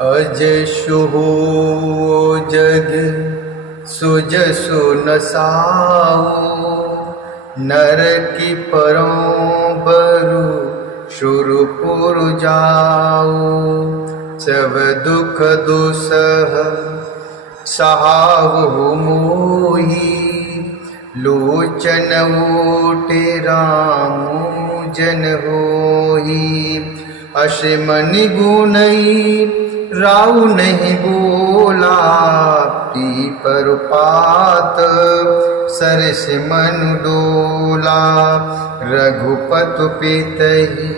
अजसु हो जग सुजसु नसाओ, नर की परों बरु शुरपुर जाओ। सब दुख दुसह सहावहु मोही, लोचन ओटे रामु जन होही। अश्मनि गुणई राउ नहीं बोला, पीपर पात सरस मनु डोला। रघुपति पितहि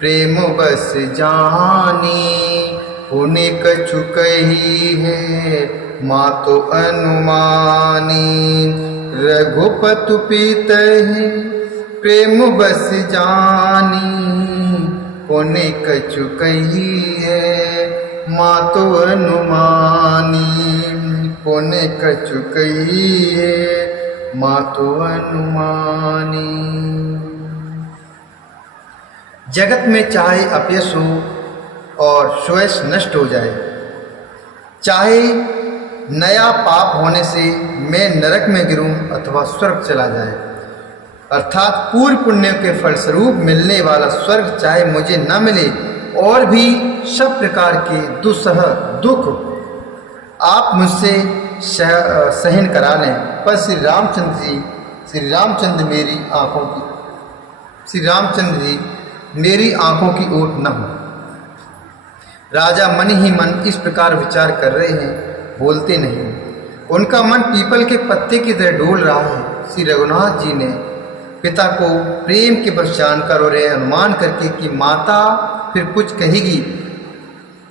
प्रेम बस जानी, पुनि कछु कही है मातो अनुमानी। रघुपति पितहि प्रेम बस जानी, पुनि कछु कही है मातो अनुमानी। पुनि कछु कही है मातो अनुमानी। जगत में चाहे अपयश हो और स्वयं नष्ट हो जाए, चाहे नया पाप होने से मैं नरक में गिरूं अथवा स्वर्ग चला जाए, अर्थात पूर्व पुण्य के फलस्वरूप मिलने वाला स्वर्ग चाहे मुझे न मिले और भी सब प्रकार के दुस्सह दुख आप मुझसे सहन करा लें, पर श्री रामचंद्र जी मेरी आंखों की ओट न हो। राजा मन ही मन इस प्रकार विचार कर रहे हैं, बोलते नहीं। उनका मन पीपल के पत्ते की तरह डोल रहा है। श्री रघुनाथ जी ने पिता को प्रेम के बस जानकर और यह अनुमान करके कि माता फिर कुछ कहेगी,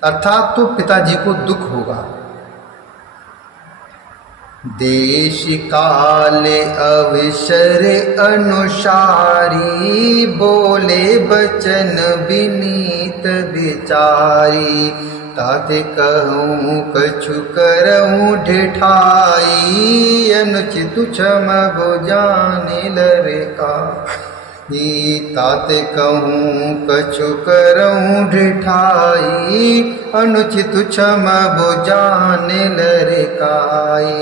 अर्थात तो पिताजी को दुख होगा। देश काल अवसर अनुसारी, बोले बचन विनीत विचारी। ताते कहूँ कछु करऊँ ढिठाई, अनुचित क्षम जाने लरका। ताते कहूँ कछु करऊँ ढिठाई, अनुचित क्षम जाने लरकाई।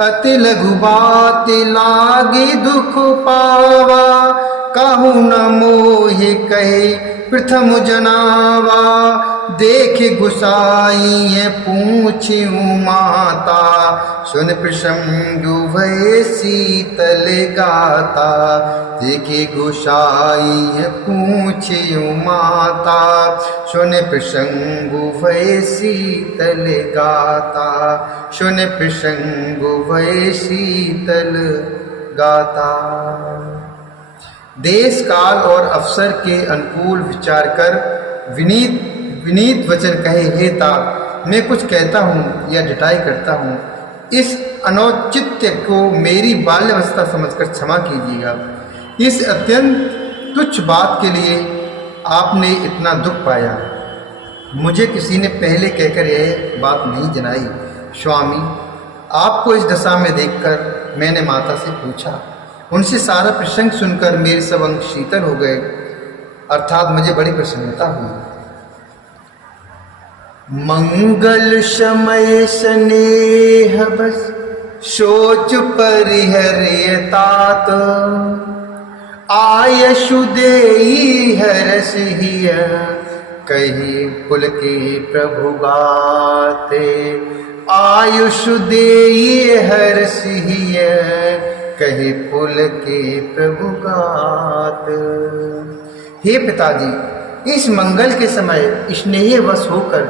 अति लघु बात लागी दुख पावा, कहूँ न मोहि कहे प्रथम जनावा। देख गुसाई पूछूं माता, सुन प्रसंग भय शीतल गाता। देखे गुसाई पूछूं माता, सुन प्रसंग भय शीतल गाता। सुन प्रसंग भय शीतल गाता। देश काल और अवसर के अनुकूल विचार कर विनीत वचन कहे, हे तात, मैं कुछ कहता हूँ या ढिठाई करता हूँ, इस अनौचित्य को मेरी बाल्यावस्था समझकर क्षमा कीजिएगा। इस अत्यंत तुच्छ बात के लिए आपने इतना दुख पाया। मुझे किसी ने पहले कहकर यह बात नहीं जनाई। स्वामी, आपको इस दशा में देखकर मैंने माता से पूछा। उनसे सारा प्रसंग सुनकर मेरे सब अंग शीतल हो गए, अर्थात मुझे बड़ी प्रसन्नता हुई। मंगल समय स्नेह बस सोच परिहर्य तात, आयशु देई हरस हिय कही पुल के प्रभु गाते। आयुष देई हरस हिय कही पुल के प्रभु गात। हे पिताजी, इस मंगल के समय स्नेहवश होकर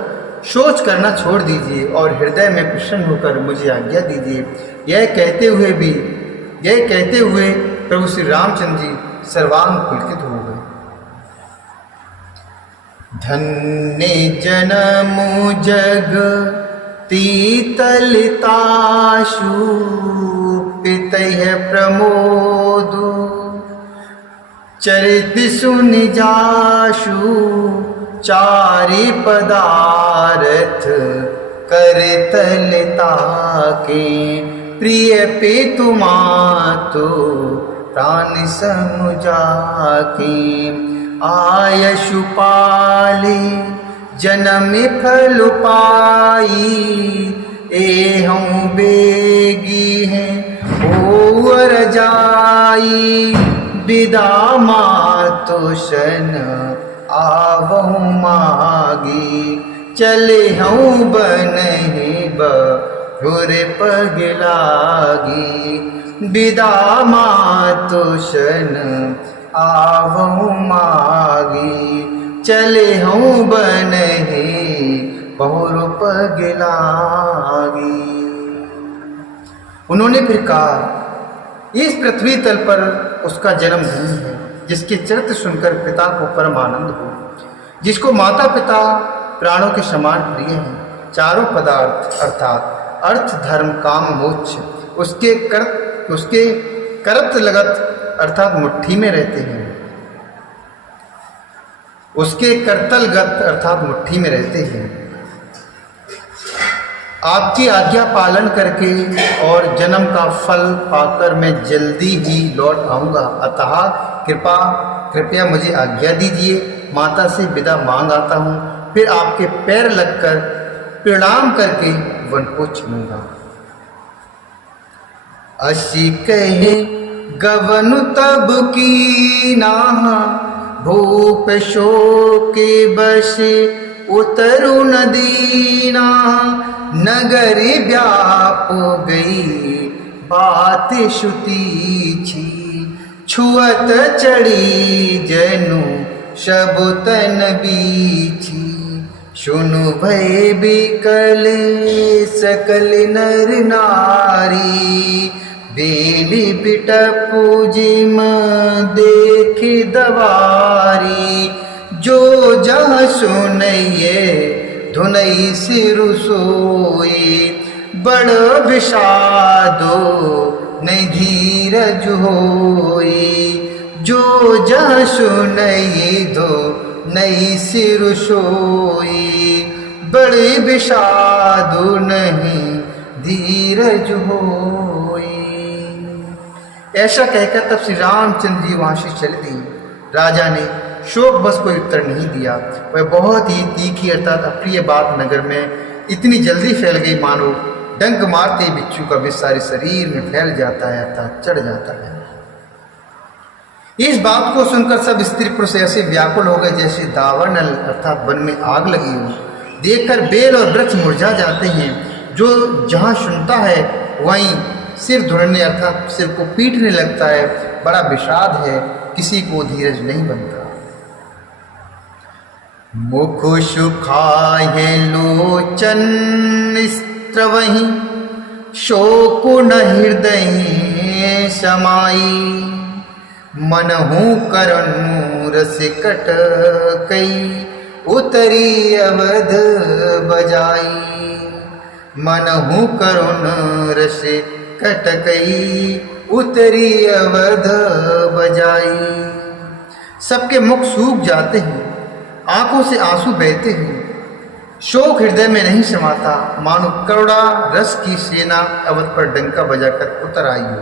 सोच करना छोड़ दीजिए और हृदय में प्रसन्न होकर मुझे आज्ञा दीजिए। यह कहते हुए प्रभु श्री रामचंद्र जी सर्वांग पुलकित हो गए। धन्य जनमु जग तीतलिताशु, पितय प्रमोदु चरित सुनि जाशु। चारि पदार्थ करतलता के, प्रिय पेतु मातु प्राण समुझा के। आयशु पाले जन्म फल पाई, एहूँ बेगी है ओवर जाई, विदा मातुशन आवहूँ मागी, चले हूँ बनहि बहुर पग लागी, विदा मातुशन आवहूँ मागी, चले हूँ बनहि बहुर पग लागी। उन्होंने फिर कहा, इस पृथ्वी तल पर उसका जन्म धन्य है जिसके चरित्र सुनकर पिता को परम आनंद हो, जिसको माता पिता प्राणों के समान प्रिय हैं। चारों पदार्थ अर्थात अर्थ धर्म काम मोक्ष उसके करत लगत अर्थात मुट्ठी में रहते हैं, उसके करतलगत अर्थात मुट्ठी में रहते हैं। आपकी आज्ञा पालन करके और जन्म का फल पाकर मैं जल्दी ही लौट आऊँगा, अतः कृपया मुझे आज्ञा दीजिए। माता से विदा मांग आता हूँ, फिर आपके पैर लगकर प्रणाम करके वन को चलूँगा। असी कहे गवन तब की नाहा, भूप शोके बस उतरु नदीना, नगरी व्याप गई बात श्रुति छी, छुअत चढ़ी जनु शबुतन बीछी, सुनु भय बिकल सकल नर नारी, बेली बिटपु जिम देख दवारी, जो जहाँ सुनइए धुनई सिरु सोई, बड़ विषादो नहीं धीरज होई, जो जहाँ सुनई धो नहीं सिरु सोई, बड़े विषादो नहीं धीरज होई। ऐसा कहकर तब श्री रामचंद्र जी वहाँ से चले गए। राजा ने शोक बस कोई उत्तर नहीं दिया। वह बहुत ही तीखी अर्थात अप्रिय बात नगर में इतनी जल्दी फैल गई मानो डंक मारते ही बिच्छू का विष सारे शरीर में फैल जाता है अर्थात चढ़ जाता है। इस बात को सुनकर सब स्त्री पुरुष ऐसे व्याकुल हो गए जैसे दावानल अर्थात वन में आग लगी हो। देखकर बेल और वृक्ष मुरझा जाते हैं। जो जहाँ सुनता है वहीं सिर धुड़ने अर्थात सिर को पीटने लगता है। बड़ा विषाद है, किसी को धीरज नहीं बनता। मुख सुखाए लोचन स्त्रवहि, शोक न हृदय समाई, मनहु करुण रस कट कई, उतरी अवध बजाई। मनहु करुण रस कट कई, उतरी अवध बजाई। सबके मुख सूख जाते हैं, आंखों से आंसू बहते हैं। शोक हृदय में नहीं समाता, मानो करुणा रस की सेना अवध पर डंका बजाकर उतर आई हो।